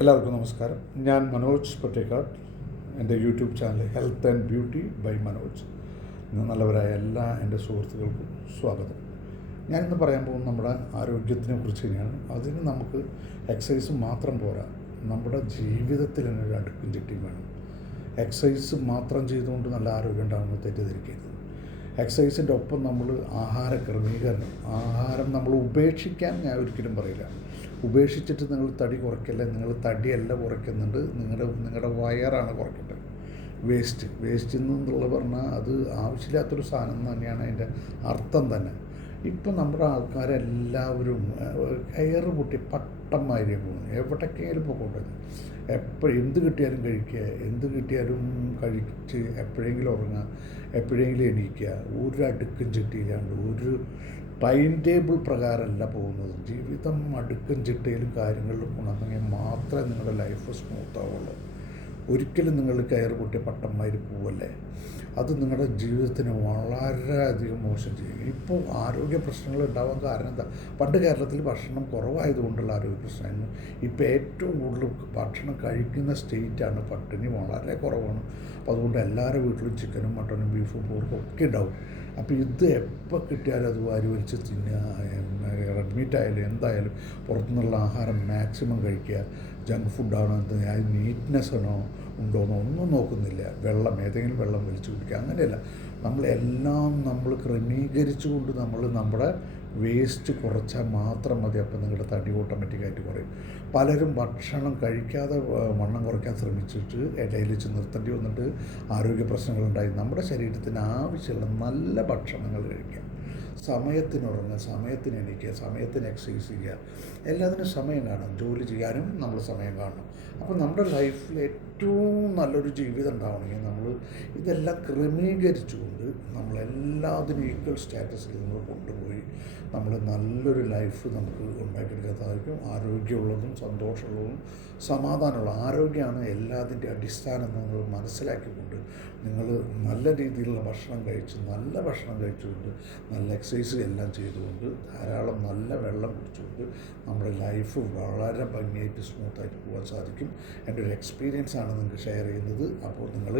എല്ലാവർക്കും നമസ്കാരം. ഞാൻ മനോജ് പൊറ്റേക്കാട്. എൻ്റെ YouTube channel health and beauty by Manoj. നല്ലവരായ എല്ലാ എൻ്റെ സുഹൃത്തുക്കൾക്കും സ്വാഗതം. ഞാനിന്ന് പറയാൻ പോകുന്നത് നമ്മുടെ ആരോഗ്യത്തിനെ കുറിച്ച് തന്നെയാണ്. അതിന് നമുക്ക് എക്സസൈസ് മാത്രം പോരാ, നമ്മുടെ ജീവിതത്തിൽ തന്നെ ഒരു അടുക്കും ചിട്ടയും വേണം. എക്സസൈസ് മാത്രം ചെയ്തുകൊണ്ട് നല്ല ആരോഗ്യം ഉണ്ടാകുമെന്ന് തെറ്റിദ്ധരിക്കരുത്. എക്സസൈസിൻ്റെ ഒപ്പം നമ്മൾ ആഹാര ക്രമീകരണം, ആഹാരം നമ്മൾ ഉപേക്ഷിക്കാൻ ഞാൻ ഒരിക്കലും പറയില്ല. ഉപേക്ഷിച്ചിട്ട് നിങ്ങൾ തടി കുറയ്ക്കല്ല, നിങ്ങൾ തടിയല്ല കുറയ്ക്കുന്നുണ്ട്, നിങ്ങളുടെ വയറാണ് കുറയ്ക്കേണ്ടത്. വേസ്റ്റ് എന്നുള്ളത് പറഞ്ഞാൽ അത് ആവശ്യമില്ലാത്തൊരു സാധനം തന്നെയാണ് അതിൻ്റെ അർത്ഥം തന്നെ. ഇപ്പം നമ്മുടെ ആൾക്കാരെല്ലാവരും കയറ് പൊട്ടി പട്ടന്മാരെ പോകുന്നു. എവിടേക്കായാലും പോയിക്കോട്ടെ, എന്ത് കിട്ടിയാലും കഴിക്കുക, എന്ത് കിട്ടിയാലും കഴിച്ച് എപ്പോഴെങ്കിലും ഉറങ്ങുക, എപ്പോഴെങ്കിലും എണീക്കുക. ഒരു അടുക്കും ചിട്ടിയില്ലാണ്ട് ഒരു ടൈം ടേബിൾ പ്രകാരമല്ല പോകുന്നത്. ജീവിതം അടുക്കും ചിട്ടയിലും കാര്യങ്ങളിലും ഉണർന്നെങ്കിൽ മാത്രമേ നിങ്ങളുടെ ലൈഫ് സ്മൂത്ത് ആവുള്ളൂ. ഒരിക്കലും നിങ്ങൾ കയറ് പൊട്ടിയ പട്ടന്മാര് പോവല്ലേ. അത് നിങ്ങളുടെ ജീവിതത്തിന് വളരെയധികം മോശം ചെയ്യും. ഇപ്പോൾ ആരോഗ്യ പ്രശ്നങ്ങൾ ഉണ്ടാവാൻ കാരണം എന്താ? പണ്ട് കേരളത്തിൽ ഭക്ഷണം കുറവായതുകൊണ്ടുള്ള ആരോഗ്യ പ്രശ്നമായിരുന്നു. ഇപ്പോൾ ഏറ്റവും കൂടുതൽ ഭക്ഷണം കഴിക്കുന്ന സ്റ്റേറ്റാണ്. പട്ടിണി വളരെ കുറവാണ്. അപ്പോൾ അതുകൊണ്ട് എല്ലാവരുടെ വീട്ടിലും ചിക്കനും മട്ടനും ബീഫും പോർക്കും ഒക്കെ ഉണ്ടാവും. അപ്പോൾ ഇത് എപ്പോൾ കിട്ടിയാലും അത് വാരി വലിച്ച് തിന്നുക. റെഡ് മീറ്റ് ആയാലും എന്തായാലും പുറത്തുനിന്നുള്ള ആഹാരം മാക്സിമം കഴിക്കുക. ജങ്ക് ഫുഡാണോ അത് നീറ്റ്നെസ് ആണോ ഉണ്ടോയെന്നോ ഒന്നും നോക്കുന്നില്ല. ഏതെങ്കിലും വെള്ളം വലിച്ചു കുടിക്കുക, അങ്ങനെയല്ല. നമ്മൾ ക്രമീകരിച്ചുകൊണ്ട് നമ്മുടെ വേസ്റ്റ് കുറച്ചാൽ മാത്രം മതി. അപ്പോൾ നിങ്ങളുടെ തടി ഓട്ടോമാറ്റിക്കായിട്ട് കുറയും. പലരും ഭക്ഷണം കഴിക്കാതെ വണ്ണം കുറയ്ക്കാൻ ശ്രമിച്ചിട്ട് ഇടയിൽ വെച്ച് നിർത്തേണ്ടി വന്നിട്ട് ആരോഗ്യ പ്രശ്നങ്ങളുണ്ടായി. നമ്മുടെ ശരീരത്തിന് ആവശ്യമുള്ള നല്ല ഭക്ഷണങ്ങൾ കഴിക്കുക, സമയത്തിന് ഉറങ്ങുക, സമയത്തിന് എണീക്കുക, സമയത്തിന് എക്സസൈസ് ചെയ്യുക. എല്ലാത്തിനും സമയം കാണും. ജോലി ചെയ്യാനും നമ്മൾ സമയം കാണണം. അപ്പോൾ നമ്മുടെ ലൈഫിൽ ഏറ്റവും നല്ലൊരു ജീവിതം ഉണ്ടാവണമെങ്കിൽ നമ്മൾ ഇതെല്ലാം ക്രമീകരിച്ചുകൊണ്ട് നമ്മളെല്ലാത്തിനും ഈക്വൽ സ്റ്റാറ്റസിൽ നമ്മൾ കൊണ്ടുപോയി നമ്മൾ നല്ലൊരു ലൈഫ് നമുക്ക് ഉണ്ടാക്കിയെടുക്കാൻ സാധിക്കും. ആരോഗ്യമുള്ളതും സന്തോഷമുള്ളതും സമാധാനമുള്ള ആരോഗ്യമാണ് എല്ലാത്തിൻ്റെ അടിസ്ഥാനം. നിങ്ങൾ മനസ്സിലാക്കിക്കൊണ്ട് നിങ്ങൾ നല്ല രീതിയിലുള്ള ഭക്ഷണം കഴിച്ചുകൊണ്ട് നല്ല എക്സസൈസ് എല്ലാം ചെയ്തുകൊണ്ട് ധാരാളം നല്ല വെള്ളം കുടിച്ചുകൊണ്ട് നമ്മുടെ ലൈഫ് വളരെ ഭംഗിയായിട്ട് സ്മൂത്തായിട്ട് പോകാൻ സാധിക്കും. എൻ്റെ ഒരു എക്സ്പീരിയൻസ് ആണ് നിങ്ങൾക്ക് ഷെയർ ചെയ്യുന്നത്. അപ്പോൾ നിങ്ങൾ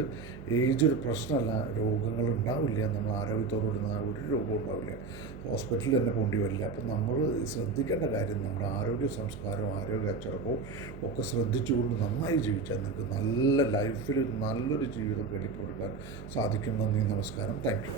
ഏജ് ഒരു പ്രശ്നമല്ല, രോഗങ്ങൾ ഉണ്ടാവില്ല. നമ്മൾ ആരോഗ്യത്തോടുകൂടി ഒരു രോഗവും ഉണ്ടാവില്ല, ഹോസ്പിറ്റലിൽ തന്നെ പോകേണ്ടി വരില്ല. അപ്പം നമ്മൾ ശ്രദ്ധിക്കേണ്ട കാര്യം നമ്മുടെ ആരോഗ്യ സംസ്കാരവും ആരോഗ്യ അച്ചടക്കവും ഒക്കെ ശ്രദ്ധിച്ചുകൊണ്ട് നന്നായി ജീവിച്ചാൽ നിങ്ങൾക്ക് നല്ല ലൈഫിൽ നല്ലൊരു ജീവിതം കെട്ടിപ്പടുക്കാൻ സാധിക്കും. നന്ദി, നമസ്കാരം, താങ്ക് യു.